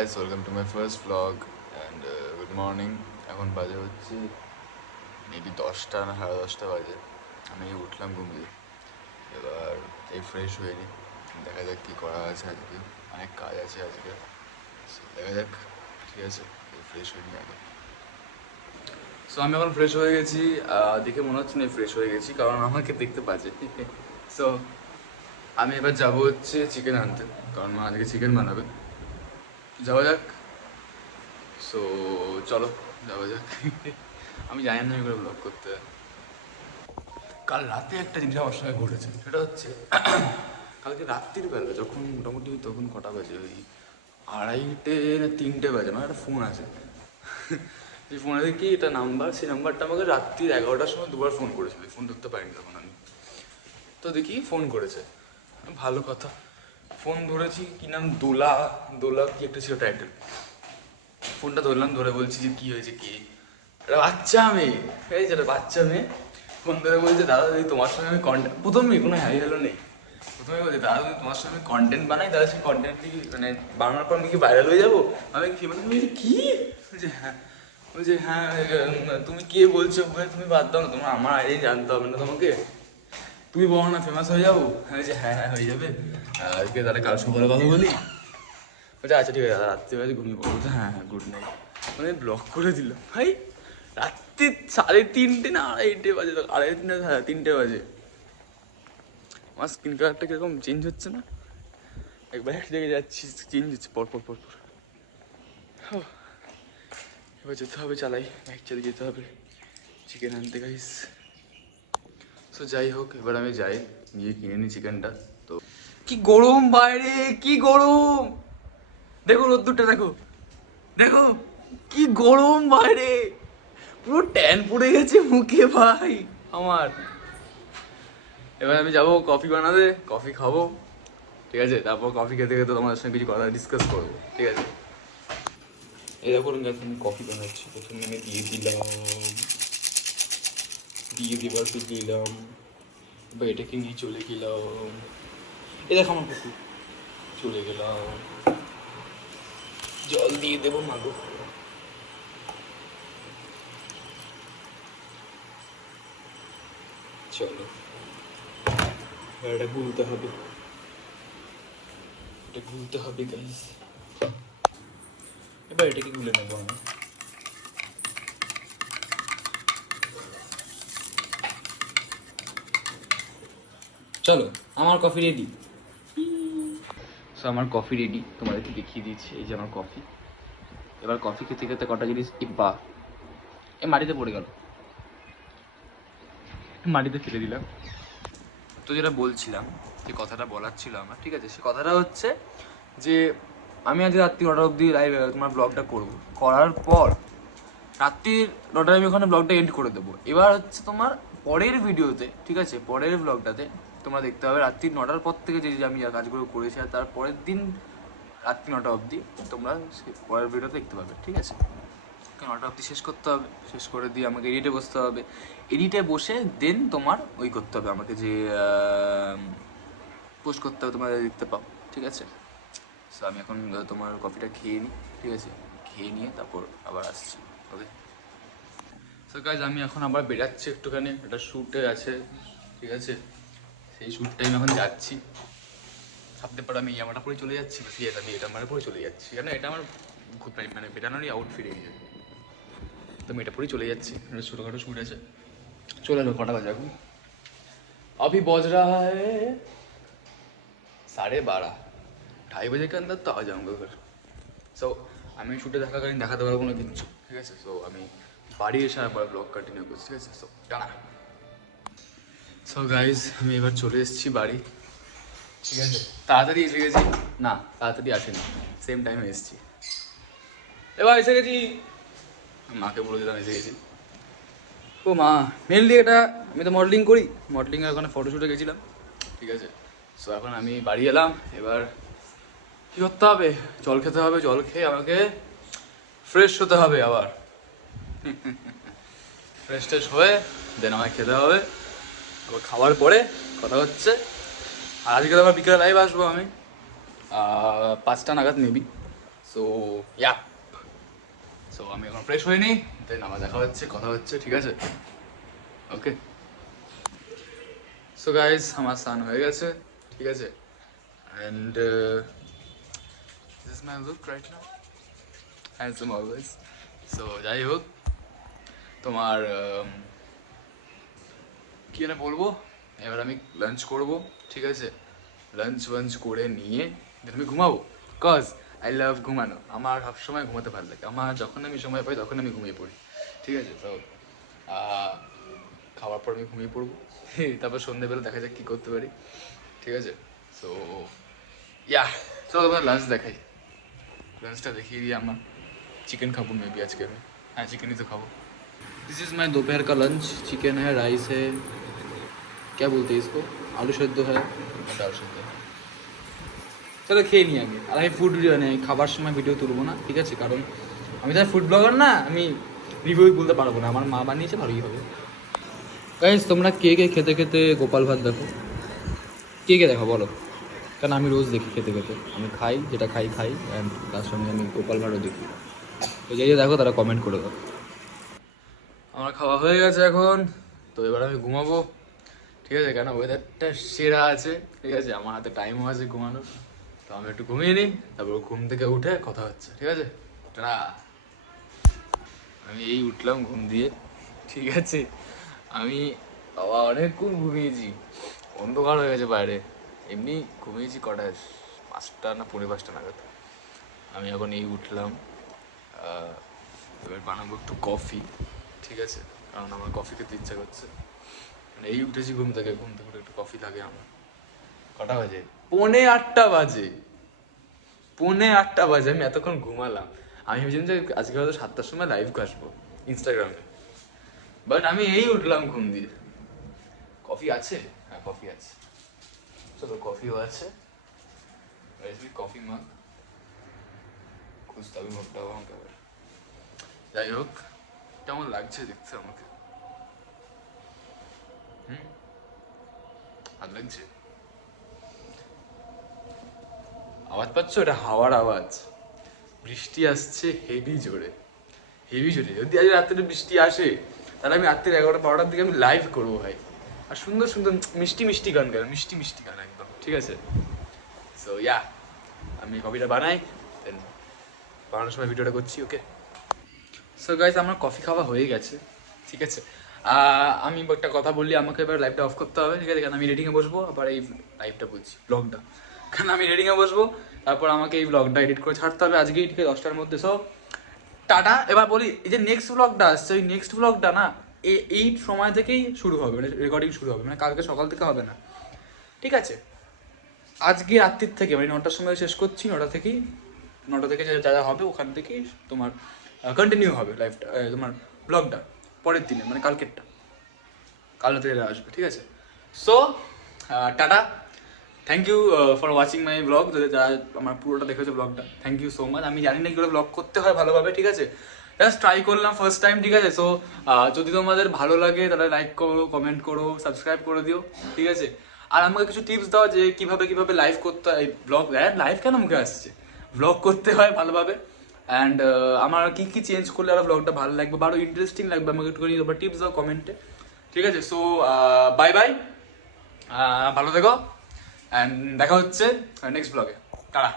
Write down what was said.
guys, welcome to my first vlog and good morning. এখন বাজে হচ্ছে মেবি 10টা না 10:30 বাজে। আমি উঠলাম ঘুম থেকে, এবার এই ফ্রেশ হয়ে নিই, দেখা যাক কী করা আছে আজকে। অনেক কাজ আছে আজকে, দেখা যাক। ঠিক আছে, ফ্রেশ হয়ে নিই আগে। সো আমি এখন ফ্রেশ হয়ে গেছি, দেখে মনে হচ্ছে না ফ্রেশ হয়ে গেছি, কারণ আমাকে দেখতে পাচ্ছে। সো আমি এবার যাবো হচ্ছে চিকেন আনতে, কারণ মা আজকে চিকেন বানাবে। যাওয়া যাক। সো চলো যাওয়া যাক। আমি জানি না এগুলো ব্লগ করতে। কাল রাতে একটা জিনিস আমার সঙ্গে ঘটেছে, সেটা হচ্ছে কালকে রাত্রির বেলা যখন মোটামুটি তখন কটা বাজে, ওই 2:30 না 3টে বাজে, আমার একটা ফোন আছে। এই ফোনে দেখি এটা নাম্বার, সেই নাম্বারটা আমাকে রাত্রির 11টার সময় দুবার ফোন করেছিল। ফোন ধরতে পারিনি তখন আমি, তো দেখি ফোন করেছে, ভালো কথা। ফোন ধরেছি, কি নাম, দোলা দোলা কি একটা ছিল টাইটেল। ফোনটা ধরলাম, ধরে বলছি যে কী হয়েছে, কি একটা বাচ্চা মেয়ে, এই যেটা বাচ্চা মেয়ে ফোন ধরে বলছে, দাদা যদি তোমার সঙ্গে আমি কন্টেন্ট, প্রথমে কোনো হাই হ্যালো নেই, প্রথমে বলছে দাদা যদি তোমার সঙ্গে আমি কন্টেন্ট বানাই, তাহলে সেই কন্টেন্টটি মানে বানানোর পর আমি কি ভাইরাল হয়ে যাবো। আমি কি মানে কি বলছে, হ্যাঁ বলছে হ্যাঁ তুমি কে বলছো, তুমি বাদ দাও না, তোমার আমার আইডি জানতে হবে না তোমাকে, তুমি বলো না ফেমাস হয়ে যাবো। আমি যে হ্যাঁ হয়ে যাবে, আজকে তাহলে কাল সকালে কথা বলি। বলছে আচ্ছা ঠিক আছে দাদা, রাত্রি বাজে ঘুমিয়ে পড়বো। হ্যাঁ হ্যাঁ গুড নাইট, মানে ব্লক করে দিল ভাই। রাত্রি 3:30 না 2:30 বাজে, তো 2:30 না 3:30 বাজে। আমার স্ক্রিন কালারটা কিরকম চেঞ্জ হচ্ছে না, একবার এক জায়গায় যাচ্ছি চেঞ্জ হচ্ছে পরপর পরপর। এবার যেতে হবে, চালাই বাইক চালিয়ে যেতে হবে চিকেন আনতে গাইস। সো যাই হোক, এবার আমি যাই, গিয়ে কিনে নিই চিকেনটা। তো কি গরম বাইরে, কি গরম, দেখো রোদ্দুরটা দেখো, দেখো কি গরম বাইরে, পুরো ট্যান পড়ে গেছে মুখে ভাই আমার। এবার আমি যাবো কফি বানাতে, কফি খাবো, ঠিক আছে। তারপর কফি খেতে খেতে তোমাদের সঙ্গে কিছু কথা ডিসকাস করবো, ঠিক আছে। এই দেখো আমি কফি বানাচ্ছি, প্রথমে আমি দিয়ে দেবার তো দিলাম, এবার এটাকে নিয়ে চলে গেলাম। এ দেখো আমার পুকুর, চলে গেলাম, জল দিয়ে দেবো মাগো। চলো এটা গুলতে হবে, এটা গুলতে হবে গাইস। এবার এটাকে গুলে নেবো আমি। চলো আমার কফি রেডি। সো আমার কফি রেডি, তোমাদেরকে দেখিয়ে দিচ্ছি, এই যে আমার কফি। এবার কফি খেতে খেতে কটা জিনিস এ মাটিতে পড়ে গেল, মাটিতে ফেলে দিলাম। তো যেটা বলছিলাম, যে কথাটা বলার ছিল আমার, ঠিক আছে, সে কথাটা হচ্ছে যে আমি আজ রাত্রি 9টা অবধি লাইভ তোমার ব্লগটা করবো, করার পর রাত্রির 9টায় আমি ওখানে ব্লগটা এন্ড করে দেবো। এবার হচ্ছে তোমার পরের ভিডিওতে, ঠিক আছে, পরের ব্লগটাতে তোমরা দেখতে পাবে রাত্রি 9টার পর থেকে যে আমি কাজগুলো করেছি, আর তার পরের দিন রাত্রি 9টা অবধি তোমরা পরের ভিডিওতে দেখতে পাবে, ঠিক আছে। 9টা অবধি শেষ করতে হবে, শেষ করে দিয়ে আমাকে এডিটে বসতে হবে, এডিটে বসে দেন তোমার ওই করতে হবে আমাকে, যে পোস্ট করতে হবে, তোমরা দেখতে পাও, ঠিক আছে। সো আমি এখন তোমার কফিটা খেয়ে নিই, ঠিক আছে, খেয়ে নিয়ে তারপর আবার আসছি, ওকে। সো গাইজ আমি এখন আবার বেরাচ্ছি একটুখানি, একটা শ্যুটে আছে, ঠিক আছে, সেই শ্যুটটাই আমি এখন যাচ্ছি। ভাবতে পারো আমি জামাটা পরে চলে যাচ্ছি, বা আমি এটা আমার পরে চলে যাচ্ছি, কেন এটা আমার মানে বেরানোরই আউটফিট এই যে, তো আমি এটা পরেই চলে যাচ্ছি, একটা ছোটোখাটো শ্যুট আছে। চলে এলো, কটা বাজে এখন, अभी बज रहा है 12:30, 2:30 बजे के अंदर तो आ जाऊँगा घर। সো আমি শ্যুটে থাকাকালীন দেখাতে পারবো না কিচ্ছু, ঠিক আছে। সো আমি বাড়ি এসে আবার ব্লগ কন্টিনিউ করছি, ঠিক আছে। সো টানা। সো গাইজ আমি এবার চলে এসেছি বাড়ি, ঠিক আছে। তাড়াতাড়ি এসে গেছি, না তাড়াতাড়ি আসেনি, সেম টাইমে এসেছি। এবার এসে গেছি, মাকে বলে দিলাম এসে গেছি। ও মা, মেনলি এটা আমি তো মডেলিং করি, মডেলিংয়ের ওখানে ফটোশ্যুটে গেছিলাম, ঠিক আছে। সো এখন আমি বাড়ি এলাম, এবার কী করতে হবে, জল খেতে হবে, জল খেয়ে আমাকে ফ্রেশ হতে হবে আবার। ফ্রেশ ট্রেশ হয়ে দেন আমাকে খেতে হবে, আবার খাওয়ার পরে কথা হচ্ছে। আর আজকে আবার বিকেলে লাইভ আসবো আমি 5টা নাগাদ মেবি। সো ইয়া, সো আমি এখন ফ্রেশ হইনি, দেন আমার দেখা হচ্ছে, কথা হচ্ছে, ঠিক আছে? ওকে, সো গাইজ আমার স্নান হয়ে গেছে, ঠিক আছে? And this is my look right now, handsome always. So যাই হোক, তোমার কী না বলবো, এবার আমি লাঞ্চ করবো, ঠিক আছে? লাঞ্চ ওয়াঞ্চ করে নিয়ে দেন আমি ঘুমাবো, কজ আই লাভ ঘুমানো। আমার সবসময় ঘুমাতে ভালো লাগে, আমার যখন আমি সময় পাই তখন আমি ঘুমিয়ে পড়ি, ঠিক আছে? তো খাওয়ার পর আমি ঘুমিয়ে পড়বো, তারপর সন্ধ্যেবেলা দেখা যাক কী করতে পারি, ঠিক আছে? সো ইয়া, চলো তোমার লাঞ্চ দেখাই, লাঞ্চটা দেখিয়ে দিই। আমার चिकन खाबो मैं भी आज के में, हाँ चिकन ही तो खाओ। दिस इज़ माई दोपहर का लंच, चिकन है, राइस है, क्या बोलते हैं इसको, आलू सेদ্ধ है, ডাল সেদ্ধ है। চলো খেয়ে নিই আগে, আর আমি ফুড মানে খাবার সময় ভিডিও তুলবো না, ঠিক আছে? কারণ আমি তো ফুড ব্লগার না, আমি রিভিউ বলতে পারবো না, আমার মা বানিয়েছে, ভালোই হবে। গাইস তোমরা কে কে খেতে খেতে গোপাল ভাত দেখো, কে কে দেখো বলো? কারণ আমি রোজ দেখি খেতে খেতে, আমি খাই যেটা খাই অ্যান্ড তার সঙ্গে আমি গোপাল ভাতও দেখি। তো যাই দেখো তারা কমেন্ট করে দাও। আমার খাওয়া হয়ে গেছে এখন, তো এবার আমি ঘুমাবো, ঠিক আছে? কেন ওয়েদারটা সেরা আছে, ঠিক আছে? আমার হাতে টাইমও আছে ঘুমানোর, তো আমি একটু ঘুমিয়ে নিই, তারপর ঘুম থেকে উঠে কথা হচ্ছে, ঠিক আছে? টাটা। আমি এই উঠলাম ঘুম দিয়ে, ঠিক আছে? আমি বাবা অনেকক্ষণ ঘুমিয়েছি, অন্ধকার হয়ে গেছে বাইরে, এমনি ঘুমিয়েছি কটায়, 5টা না 5:45 নাগাদ। আমি এখন এই উঠলাম, এবার বানাবো একটু কফি, ঠিক আছে? কারণ আমার কফি খেতে ইচ্ছা করছে, মানে এই উঠেছি ঘুম থেকে উঠে একটু কফি লাগে আমার। কটা বাজে? 7:45 বাজে, 7:45 বাজে, আমি এতক্ষণ ঘুমালাম। আমি ভেবেছিলাম যে আজকে হয়তো 7টার সময় লাইভ আসবো ইনস্টাগ্রামে, বাট আমি এই উঠলাম ঘুম দিয়ে। কফি আছে? হ্যাঁ কফি আছে, চলো কফিও আছে, কফি মাগ খুঁজতে হবে, মগটা আমাকে আবার। যাই হোক, কেমন লাগছে দেখতে আমাকে? ভালো লাগছে? আওয়াজ পাচ্ছ? এটা হাওয়ার আওয়াজ, বৃষ্টি আসছে হেভি জোরে, হেভি জোরে। যদি আজ রাত্রে বৃষ্টি আসে তাহলে আমি রাত্রে 11টা-12টার দিকে আমি লাইভ করবো ভাই, আর সুন্দর সুন্দর মিষ্টি মিষ্টি গান গান, মিষ্টি মিষ্টি গান একদম, ঠিক আছে? সো ইয়া, আমি কফিটা বানাই, দেন বানানোর সময় ভিডিওটা করছি, ওকে? সো গাইস আমার কফি খাওয়া হয়ে গেছে, ঠিক আছে? আমি একটা কথা বললি, আমাকে এবার লাইভটা অফ করতে হবে, ঠিক আছে? কারণ আমি রেডিংয়ে বসবো, আবার এই লাইভটা বলছি ব্লগটা, কারণ আমি রেডিংয়ে বসবো, তারপর আমাকে এই ব্লগটা এডিট করে ছাড়তে হবে আজকেই, ঠিক আছে? 10টার মধ্যে। So tata. এবার বলি, এই যে নেক্সট ব্লগটা আসছে, ওই নেক্সট ব্লগটা না এই সময় থেকেই শুরু হবে, মানে রেকর্ডিং শুরু হবে, মানে কালকে সকাল থেকে হবে না, ঠিক আছে? আজকে রাত্রির থেকে, মানে 9টার সময় শেষ করছি, 9টা থেকে যা যা হবে ওখান থেকেই তোমার কন্টিনিউ হবে লাইফটা, তোমার ব্লগটা পরের দিনে, মানে কালকেরটা, কাল রাতে যেটা আসবে, ঠিক আছে? So tata, thank you for watching my blog, যারা আমার পুরোটা দেখেছে ব্লগটা, থ্যাংক ইউ সো মাচ। আমি জানি না কীভাবে ব্লগ করতে হয় ভালোভাবে, ঠিক আছে? জাস্ট ট্রাই করলাম ফার্স্ট টাইম, ঠিক আছে? সো যদি তোমাদের ভালো লাগে তাহলে লাইক করো, কমেন্ট করো, সাবস্ক্রাইব করে দিও, ঠিক আছে? আর আমাকে কিছু টিপস দাও যে কীভাবে লাইভ করতে হয়, ব্লগ লাইভ কেন মুখে আসছে, ব্লগ করতে হয় ভালোভাবে। অ্যান্ড আমার কী কী চেঞ্জ করলে আরও ব্লগটা ভালো লাগবে বা আরও ইন্টারেস্টিং লাগবে, আমাকে একটুখানি তোমরা টিপস দাও কমেন্টে, ঠিক আছে? সো বাই বাই, ভালো থেকো, অ্যান্ড দেখা হচ্ছে নেক্সট ব্লগে, টাটা।